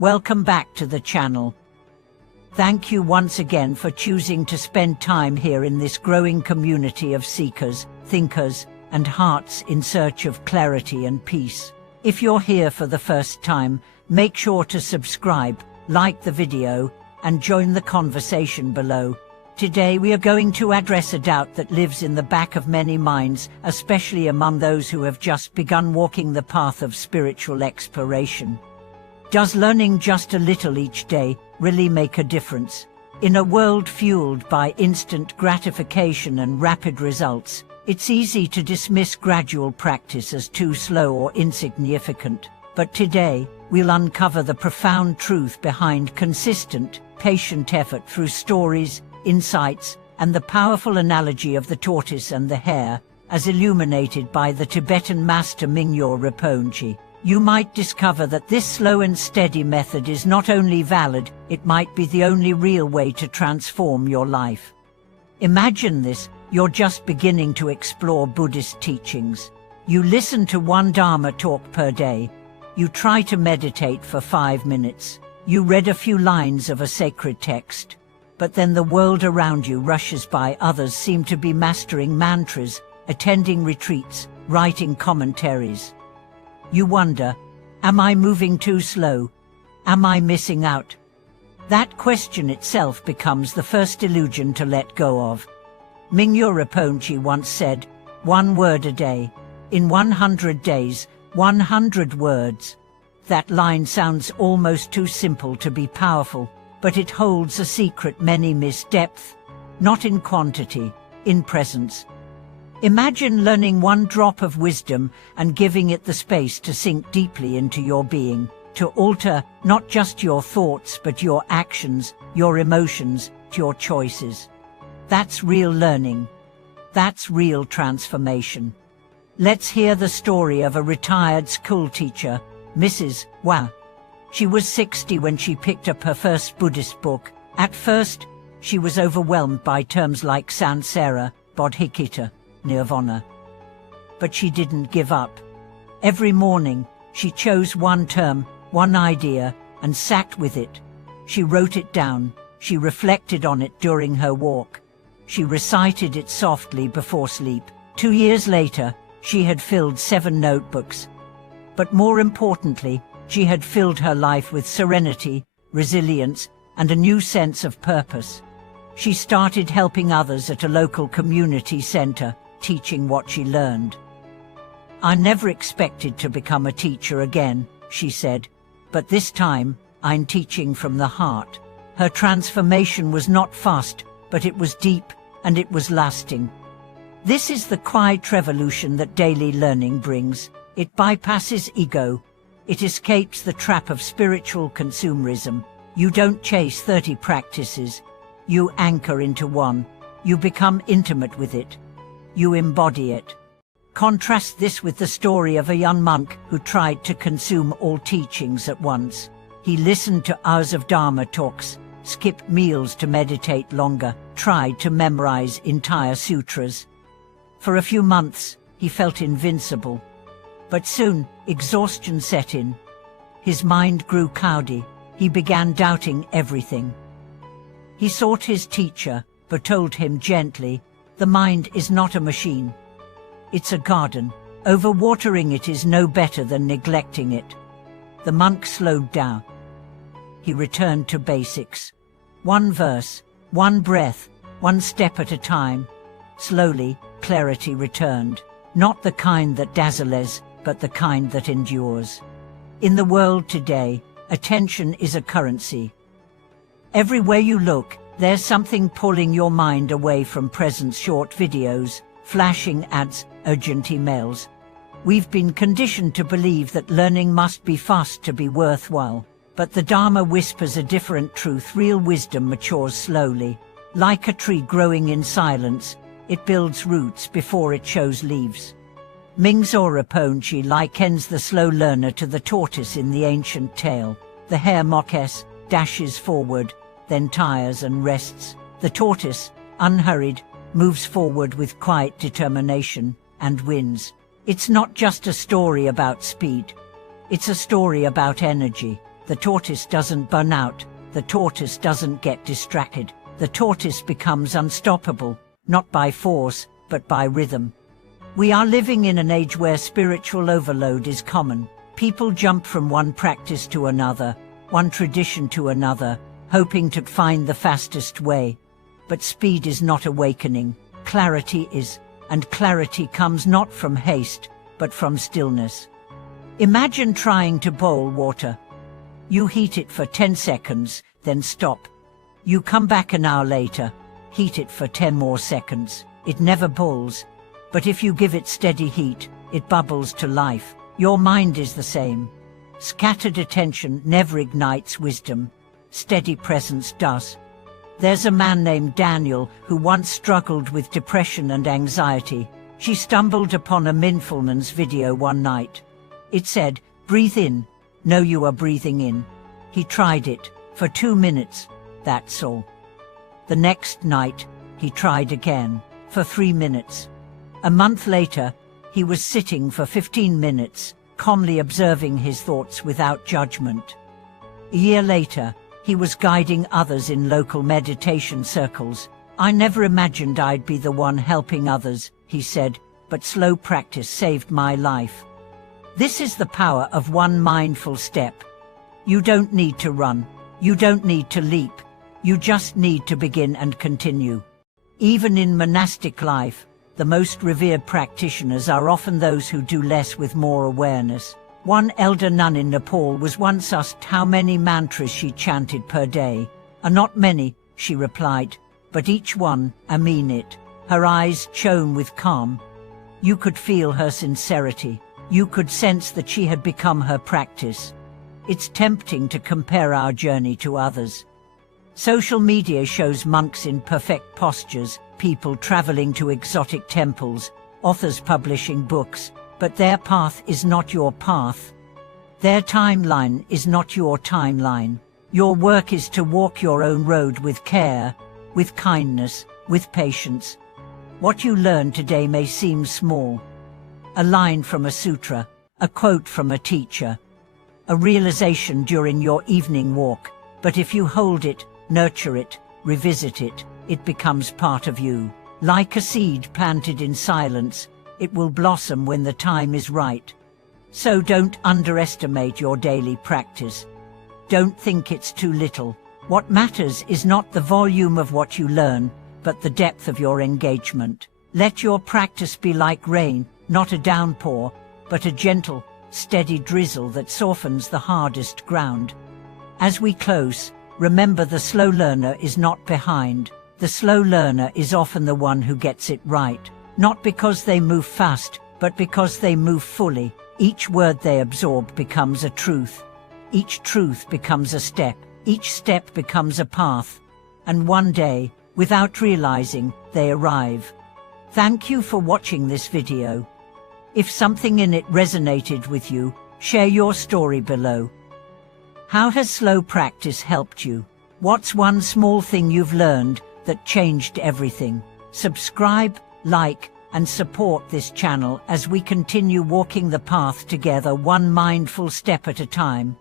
Welcome back to the channel. Thank you once again for choosing to spend time here in this growing community of seekers, thinkers, and hearts in search of clarity and peace. If you're here for the first time, make sure to subscribe, like the video, and join the conversation below. Today we are going to address a doubt that lives in the back of many minds, especially among those who have just begun walking the path of spiritual exploration. Does learning just a little each day really make a difference? In a world fueled by instant gratification and rapid results, it's easy to dismiss gradual practice as too slow or insignificant. But today, we'll uncover the profound truth behind consistent, patient effort through stories, insights, and the powerful analogy of the tortoise and the hare, as illuminated by the Tibetan master Mingyur Rinpoche. You might discover that this slow and steady method is not only valid, it might be the only real way to transform your life. Imagine this: you're just beginning to explore Buddhist teachings. You listen to one Dharma talk per day. You try to meditate for 5 minutes. You read a few lines of a sacred text. But then the world around you rushes by. Others seem to be mastering mantras, attending retreats, writing commentaries. You wonder, am I moving too slow? Am I missing out? That question itself becomes the first illusion to let go of. Mingyur Rinpoche once said, "1 word a day. In 100 days, 100 words." That line sounds almost too simple to be powerful, but it holds a secret many miss: depth, not in quantity, in presence. Imagine learning 1 drop of wisdom and giving it the space to sink deeply into your being, to alter not just your thoughts but your actions, your emotions, your choices. That's real learning. That's real transformation. Let's hear the story of a retired school teacher, Mrs. Wa. She was 60 when she picked up her first Buddhist book. At first, she was overwhelmed by terms like samsara, bodhicitta, nirvana. But she didn't give up. Every morning, she chose 1 term, 1 idea, and sat with it. She wrote it down. She reflected on it during her walk. She recited it softly before sleep. 2 years later, she had filled 7 notebooks. But more importantly, she had filled her life with serenity, resilience, and a new sense of purpose. She started helping others at a local community center, teaching what she learned. "I never expected to become a teacher again," she said, "but this time, I'm teaching from the heart." Her transformation was not fast, but it was deep, and it was lasting. This is the quiet revolution that daily learning brings. It bypasses ego. It escapes the trap of spiritual consumerism. You don't chase 30 practices. You anchor into 1. You become intimate with it. You embody it. Contrast this with the story of a young monk who tried to consume all teachings at once. He listened to hours of Dharma talks, skipped meals to meditate longer, tried to memorize entire sutras. For a few months, he felt invincible. But soon, exhaustion set in. His mind grew cloudy. He began doubting everything. He sought his teacher, but told him gently, "The mind is not a machine. It's a garden. Overwatering it is no better than neglecting it." The monk slowed down. He returned to basics. 1 verse, 1 breath, 1 step at a time. Slowly, clarity returned. Not the kind that dazzles, but the kind that endures. In the world today, attention is a currency. Everywhere you look, there's something pulling your mind away from present: short videos, flashing ads, urgent emails. We've been conditioned to believe that learning must be fast to be worthwhile. But the Dharma whispers a different truth. Real wisdom matures slowly. Like a tree growing in silence, it builds roots before it shows leaves. Mingyur Rinpoche likens the slow learner to the tortoise in the ancient tale. The hare mocks, dashes forward, then tires and rests. The tortoise, unhurried, moves forward with quiet determination and wins. It's not just a story about speed. It's a story about energy. The tortoise doesn't burn out. The tortoise doesn't get distracted. The tortoise becomes unstoppable, not by force, but by rhythm. We are living in an age where spiritual overload is common. People jump from one practice to another, one tradition to another, hoping to find the fastest way. But speed is not awakening, clarity is, and clarity comes not from haste, but from stillness. Imagine trying to boil water. You heat it for 10 seconds, then stop. You come back an hour later, heat it for 10 more seconds. It never boils. But if you give it steady heat, it bubbles to life. Your mind is the same. Scattered attention never ignites wisdom. Steady presence does. There's a man named Daniel who once struggled with depression and anxiety. She stumbled upon a mindfulness video one night. It said, "Breathe in. Know you are breathing in." He tried it for 2 minutes. That's all. The next night, he tried again for 3 minutes. A month later, he was sitting for 15 minutes, calmly observing his thoughts without judgment. A year later, he was guiding others in local meditation circles. "I never imagined I'd be the one helping others," he said, "but slow practice saved my life." This is the power of one mindful step. You don't need to run. You don't need to leap. You just need to begin and continue. Even in monastic life, the most revered practitioners are often those who do less with more awareness. One elder nun in Nepal was once asked how many mantras she chanted per day. "Not many," she replied, "but each one, I mean it." Her eyes shone with calm. You could feel her sincerity. You could sense that she had become her practice. It's tempting to compare our journey to others. Social media shows monks in perfect postures, people traveling to exotic temples, authors publishing books, but their path is not your path. Their timeline is not your timeline. Your work is to walk your own road with care, with kindness, with patience. What you learn today may seem small. A line from a sutra, a quote from a teacher, a realization during your evening walk, but if you hold it, nurture it, revisit it, it becomes part of you. Like a seed planted in silence, it will blossom when the time is right. So don't underestimate your daily practice. Don't think it's too little. What matters is not the volume of what you learn, but the depth of your engagement. Let your practice be like rain, not a downpour, but a gentle, steady drizzle that softens the hardest ground. As we close, remember the slow learner is not behind. The slow learner is often the one who gets it right, not because they move fast, but because they move fully. Each word they absorb becomes a truth. Each truth becomes a step. Each step becomes a path. And one day, without realizing, they arrive. Thank you for watching this video. If something in it resonated with you, share your story below. How has slow practice helped you? What's one small thing you've learned that changed everything? Subscribe, like, and support this channel as we continue walking the path together, one mindful step at a time.